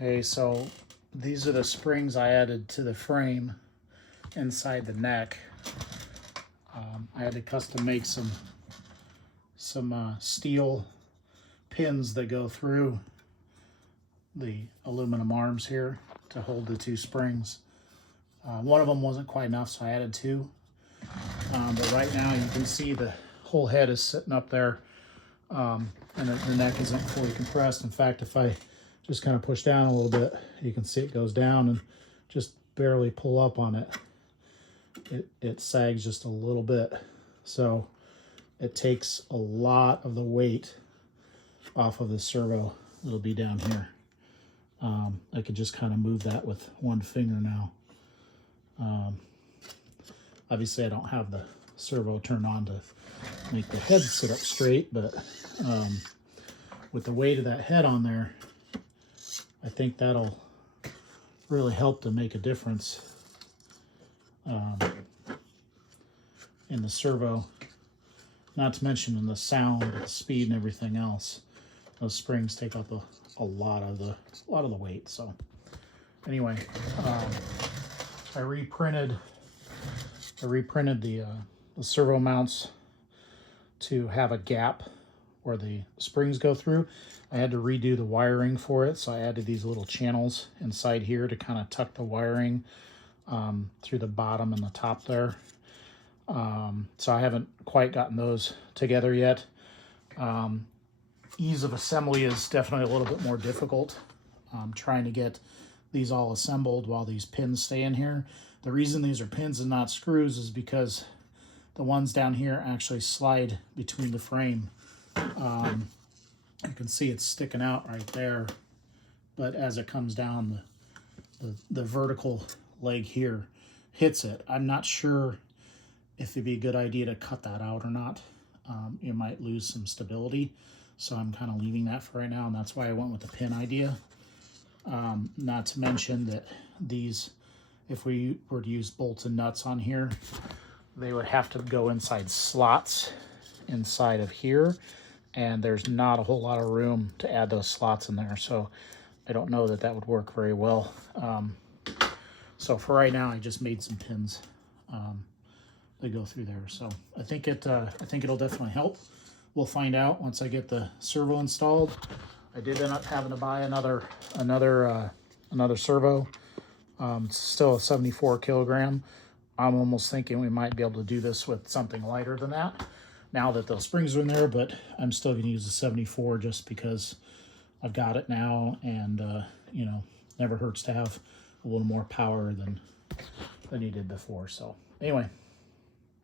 Okay, so these are the springs I added to the frame inside the neck. I had to custom make some steel pins that go through the aluminum arms here to hold the two springs. One of them wasn't quite enough, so I added two. But right now you can see the whole head is sitting up there, and the neck isn't fully compressed. In fact, if I just kind of push down a little bit, you can see it goes down, and just barely pull up on it. It sags just a little bit. So it takes a lot of the weight off of the servo that'll be down here. I could just kind of move that with one finger now. Obviously I don't have the servo turned on to make the head sit up straight, but with the weight of that head on there, I think that'll really help to make a difference in the servo, not to mention in the sound, the speed, and everything else. Those springs take up a lot of the weight. So anyway, I reprinted the servo mounts to have a gap where the springs go through. I had to redo the wiring for it, so I added these little channels inside here to kind of tuck the wiring through the bottom and the top there. So I haven't quite gotten those together yet. Ease of assembly is definitely a little bit more difficult. Trying to get these all assembled while these pins stay in here. The reason these are pins and not screws is because the ones down here actually slide between the frame. You can see it's sticking out right there, but as it comes down, the vertical leg here hits it. I'm not sure if it'd be a good idea to cut that out or not. You might lose some stability, so I'm kind of leaving that for right now, and that's why I went with the pin idea. Not to mention that these, if we were to use bolts and nuts on here, they would have to go inside slots inside of here, and there's not a whole lot of room to add those slots in there, so I don't know that that would work very well. So for right now, I just made some pins that go through there. So I think it'll definitely help. We'll find out once I get the servo installed. I did end up having to buy another servo. It's still a 74 kilogram. I'm almost thinking we might be able to do this with something lighter than that now that those springs are in there, but I'm still going to use the 74 just because I've got it now, and you know, never hurts to have a little more power than you did before. So anyway,